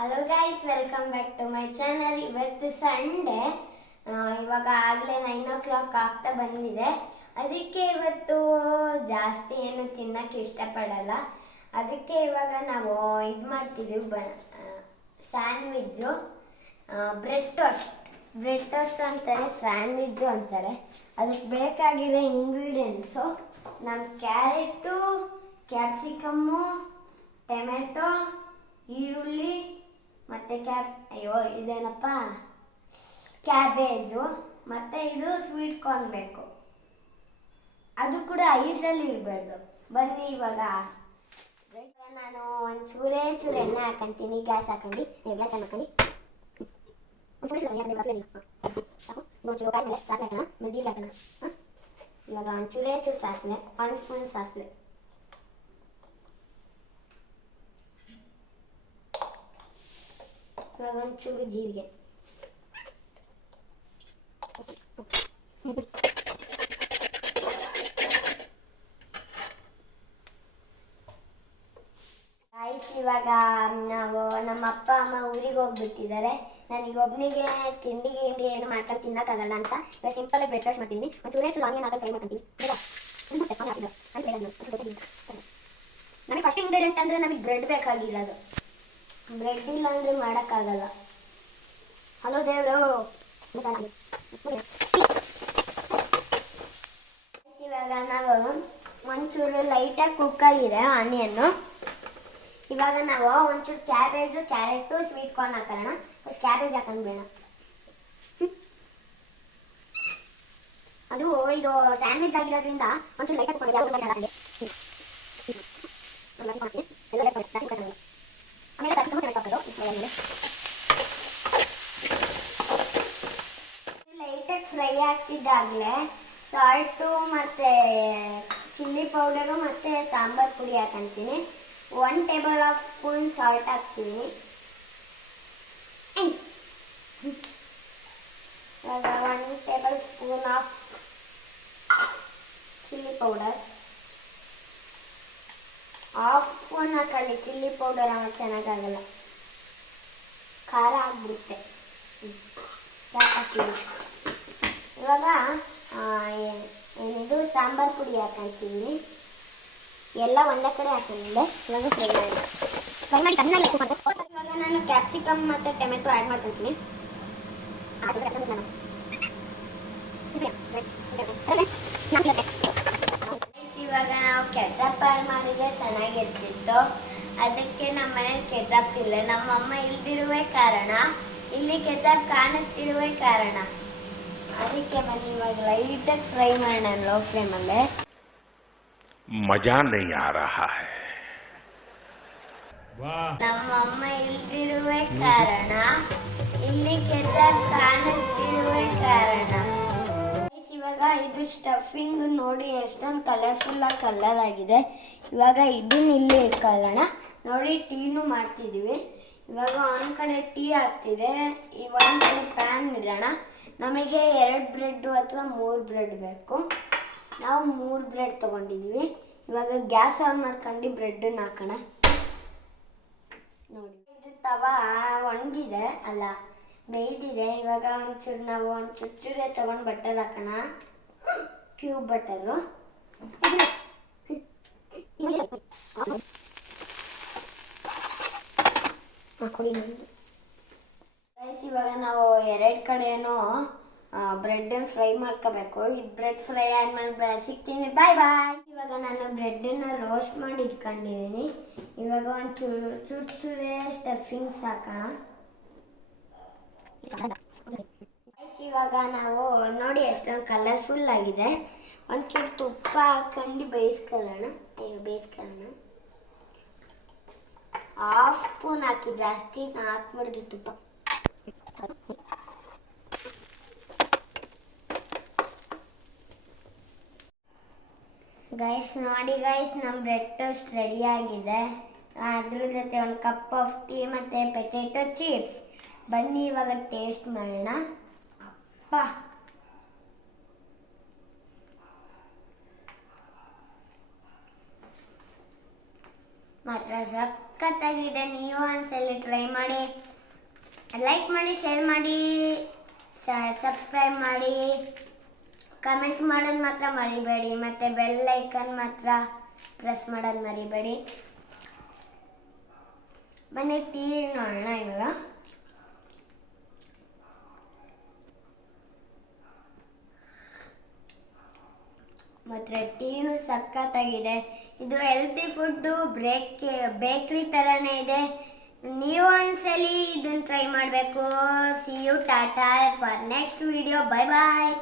Hello guys, welcome back to my channel. ಇವತ್ತು Sunday, ಇವಾಗ ಆಗಲೇ 9 o'clock ಆಗ್ತಾ ಬಂದಿದೆ. ಅದಕ್ಕೆ ಇವತ್ತು ಜಾಸ್ತಿ ಏನು ತಿನ್ನಕ್ಕೆ ಇಷ್ಟಪಡಲ್ಲ. ಅದಕ್ಕೆ ಇವಾಗ ನಾವು ಇದು ಮಾಡ್ತಿದ್ದೀವಿ, ಸ್ಯಾಂಡ್ವಿಚ್ಚು, ಬ್ರೆಡ್ ಟೋಸ್ಟ್ ಅಂತಾರೆ, ಸ್ಯಾಂಡ್ವಿಚ್ಚು ಅಂತಾರೆ. ಅದಕ್ಕೆ ಬೇಕಾಗಿರೋ ಇಂಗ್ರೀಡಿಯೆಂಟ್ಸು ನಮ್ಮ ಕ್ಯಾರೆಟು, ಕ್ಯಾಪ್ಸಿಕಮ್ಮು, ಟೊಮೆಟೊ, ಈರುಳ್ಳಿ ಮತ್ತು ಇದೇನಪ್ಪ ಕ್ಯಾಬೇಜು, ಮತ್ತು ಇದು ಸ್ವೀಟ್ ಕಾರ್ನ್ ಬೇಕು. ಅದು ಕೂಡ ಐಸಲ್ಲಿ ಇರಬಾರ್ದು. ಬನ್ನಿ ಇವಾಗ ನಾನು ಒಂದು ಚೂರೇ ಎಣ್ಣೆ ಹಾಕೊಂತೀನಿ. ಗ್ಯಾಸ್ ಹಾಕೊಂಡು ಗ್ಯಾಸ್ ಹಾಕೊಂಡು ಇವಾಗ ಒಂದು ಚೂರೇ ಸಾಸಿವೆ, 1 ಸ್ಪೂನ್ ಸಾಸಿವೆ, ಇವಾಗ ಒಂಚೂರು ಜೀರಿಗೆ, ಇವಾಗ ನಾವು ನಮ್ಮ ಅಪ್ಪ ಅಮ್ಮ ಊರಿಗೆ ಹೋಗ್ಬಿಟ್ಟಿದ್ದಾರೆ. ನನಗೆ ಒಬ್ಬನಿಗೆ ತಿಂಡಿ ಏನು ಮಾಡ್ಕೊಂಡು ತಿನ್ನೋಕ್ಕಾಗಲ್ಲ ಅಂತ ಇವಾಗ ಸಿಂಪಲ್ ಬ್ರೆಡ್ ಟೋಸ್ಟ್ ಮಾಡ್ತೀನಿ. ಒಂಚೂರು ಆನಿಯನ್ ಹಾಕಿ ಫ್ರೈ ಮಾಡ್ತೀನಿ. ನನಗೆ ಫಸ್ಟ್ ಇಂಗ್ರೀಡಿಯೆಂಟ್ ಅಂದರೆ ನಮಗೆ ಬ್ರೆಡ್ ಬೇಕಾಗಿರೋದು. ಬ್ರೆಡ್ ಇಲ್ಲ ಅಂದರೆ ಮಾಡೋಕ್ಕಾಗಲ್ಲ. ಹಲೋ ದೇವರು. ಇವಾಗ ನಾವು ಒಂಚೂರು ಲೈಟಾಗಿ ಕುಕ್ ಆಗಿದೆ ಆನಿಯನ್ನು. ಇವಾಗ ನಾವು ಒಂಚೂರು ಕ್ಯಾಬೇಜು, ಕ್ಯಾರೆಟು, ಸ್ವೀಟ್ ಕಾರ್ನ್ ಹಾಕೋಣ. ಫಸ್ಟ್ ಕ್ಯಾಬೇಜ್ ಹಾಕೊಂಡ್ಬೇಡ. ಅದು ಇದು ಸ್ಯಾಂಡ್ವಿಚ್ ಆಗಿರೋದ್ರಿಂದ ಒಂಚೂರು ಲೈಟಾಗಿ ಕುಕ್ ಆಗಿದೆ. ಲೈಟಾಗಿ ಫ್ರೈ ಆಗ್ತಿದ್ದಾಗಲೇ ಸಾಲ್ಟು ಮತ್ತು ಚಿಲ್ಲಿ ಪೌಡರು ಮತ್ತು ಸಾಂಬಾರು ಪುಡಿ ಹಾಕೊಂತೀನಿ. 1 ಟೇಬಲ್ ಸ್ಪೂನ್ ಸಾಲ್ಟ್ ಹಾಕ್ತೀನಿ. ಇವಾಗ 1 table spoon of chilli powder. 1/2 spoon ಹಾಕೊಳ್ಳಿ. ಚಿಲ್ಲಿ ಪೌಡರ್ ಚೆನ್ನಾಗಾಗಲ್ಲ, ಖಾರ ಆಗ್ಬಿಡುತ್ತೆ. ಹಾಕ್ತೀನಿ. ಇವಾಗ ಏನಿದು ಸಾಂಬಾರು ಪುಡಿ ಹಾಕೊಂತೀನಿ. ಎಲ್ಲ ಒಂದೇ ಕಡೆ ಹಾಕಿದ್ದೆ. ಇವಾಗ ಫ್ರೈ ಮಾಡಿ ಚೆನ್ನಾಗಿ ಇವಾಗ ನಾನು ಕ್ಯಾಪ್ಸಿಕಮ್ ಮತ್ತು ಟೊಮೆಟೊ ಆ್ಯಡ್ ಮಾಡ್ಕೊತೀನಿ. ಇವಾಗ ನಾವು ಕೆಚಪ್ ಆ್ಯಡ್ ಮಾಡಿದ್ರೆ ಚೆನ್ನಾಗಿರ್ತಿತ್ತು. ಅದಕ್ಕೆ ನಮ್ಮ ಮನೇಲಿ ಕೆಚಪ್ ಇಲ್ಲ. ನಮ್ಮಮ್ಮ ಇಲ್ದಿರುವ ಕಾರಣ, ಇಲ್ಲಿ ಕೆಚಪ್ ಕಾಣಿಸ್ತಿರುವ ಕಾರಣ ಅದಕ್ಕೆ ಬನ್ನಿ ಇವಾಗ ಲೈಟಾಗಿ ಫ್ರೈ ಮಾಡೋಣ ಲೋ ಫ್ಲೇಮಲ್ಲೇ. मजा नहीं आ रहा है. ನಮ್ಮಮ್ಮ ಇಲ್ದಿರುವ ಕಾರಣ, ಇಲ್ಲಿ ಕೆಚಪ್ ಕಾಣಿಸ್ತಿರುವ ಕಾರಣ. ಇವಾಗ ಇದು ಸ್ಟಫಿಂಗ್ ನೋಡಿ ಎಷ್ಟೊಂದು ಕಲರ್ಫುಲ್ ಕಲರ್ ಆಗಿದೆ. ಇವಾಗ ಇದನ್ನ ಇಲ್ಲಿ ಇಟ್ಕೊಳ್ಳೋಣ. ನೋಡಿ ಟೀನು ಮಾಡ್ತಿದ್ದೀವಿ. ಇವಾಗ ಒಂದು ಕಡೆ ಟೀ ಆಗ್ತಿದೆ, ಈ ಒಂದು ಕಡೆ ಪ್ಯಾನ್ ಇಡೋಣ. ನಮಗೆ 2 ಬ್ರೆಡ್ಡು ಅಥವಾ 3 ಬ್ರೆಡ್ ಬೇಕು. ನಾವು 3 ಬ್ರೆಡ್ ತೊಗೊಂಡಿದ್ದೀವಿ. ಇವಾಗ ಗ್ಯಾಸ್ ಆನ್ ಮಾಡ್ಕೊಂಡು ಬ್ರೆಡ್ಡನ್ನ ಹಾಕೋಣ. ನೋಡಿ ಇದು ತವಾ ಒಣಗಿದೆ ಅಲ್ಲ, ಬೇಯ್ದಿದೆ. ಇವಾಗ ನಾವು ಒಂದು ಚೂರೇ ತೊಗೊಂಡು ಬಟರ್ ಹಾಕೋಣ. ಕ್ಯೂಬ್ ಬಟರು ಹಾಕೊಳ್ಳಿ. ಇವಾಗ ನಾವು 2 ಕಡೆನೂ ಬ್ರೆಡ್ಡನ್ನು ಫ್ರೈ ಮಾಡ್ಕೋಬೇಕು. ಇದು ಬ್ರೆಡ್ ಫ್ರೈ ಆದ್ಮೇಲೆ ಸಿಗ್ತೀನಿ. ಬಾಯ್ ಬಾಯ್. ಇವಾಗ ನಾನು ಬ್ರೆಡ್ಡನ್ನು ರೋಸ್ಟ್ ಮಾಡಿ ಇಟ್ಕೊಂಡಿದ್ದೀನಿ. ಇವಾಗ ಒಂದು ಚೂರೇ ಸ್ಟಫಿಂಗ್ಸ್ ಹಾಕೋಣ. ಇವಾಗ ನಾವು ನೋಡಿ ಎಷ್ಟೊಂದು ಕಲರ್ಫುಲ್ ಆಗಿದೆ. ಒಂಚೂರು ತುಪ್ಪ ಹಾಕೊಂಡು ಬೇಯಿಸ್ಕೊಳ್ಳೋಣ. 1/2 ಸ್ಪೂನ್ ಹಾಕಿ, ಜಾಸ್ತಿ ಹಾಕ್ಬಿಡ್ದು ತುಪ್ಪ. ಗೈಸ್ ನೋಡಿ ಗೈಸ್, ನಮ್ಮ ಬ್ರೆಡ್ ಟೋಸ್ಟ್ ರೆಡಿ ಆಗಿದೆ. ಅದ್ರ ಜೊತೆ ಒಂದು ಕಪ್ ಆಫ್ ಟೀ ಮತ್ತು ಪೊಟ್ಯಾಟೊ ಚಿಪ್ಸ್. ಬನ್ನಿ ಇವಾಗ ಟೇಸ್ಟ್ ಮಾಡೋಣ. ಅಪ್ಪ, ಮಾತ್ರ ಸಖತ್ತಾಗಿದೆ. ನೀವು ಒಂದ್ಸಲ ಟ್ರೈ ಮಾಡಿ, ಲೈಕ್ ಮಾಡಿ, ಶೇರ್ ಮಾಡಿ, ಸಬ್ಸ್ಕ್ರೈಬ್ ಮಾಡಿ, ಕಮೆಂಟ್ ಮಾಡೋದು ಮಾತ್ರ ಮರಿಬೇಡಿ, ಮತ್ತು ಬೆಲ್ ಐಕನ್ ಮಾತ್ರ ಪ್ರೆಸ್ ಮಾಡೋದು ಮರಿಬೇಡಿ. ಬನ್ನಿ ಟೀ ನೋಡೋಣ ಇವಾಗ. ಮತ್ತು ಟೀನು ಸಖತ್ತಾಗಿದೆ. ಇದು ಹೆಲ್ತಿ ಫುಡ್ಡು, ಬೇಕ್ರಿ ಥರನೇ ಇದೆ. ನೀವು ಒಂದ್ಸಲಿ ಇದನ್ನು ಟ್ರೈ ಮಾಡಬೇಕು. ಸಿ ಯು, ಟಾಟಾ for next video. Bye bye.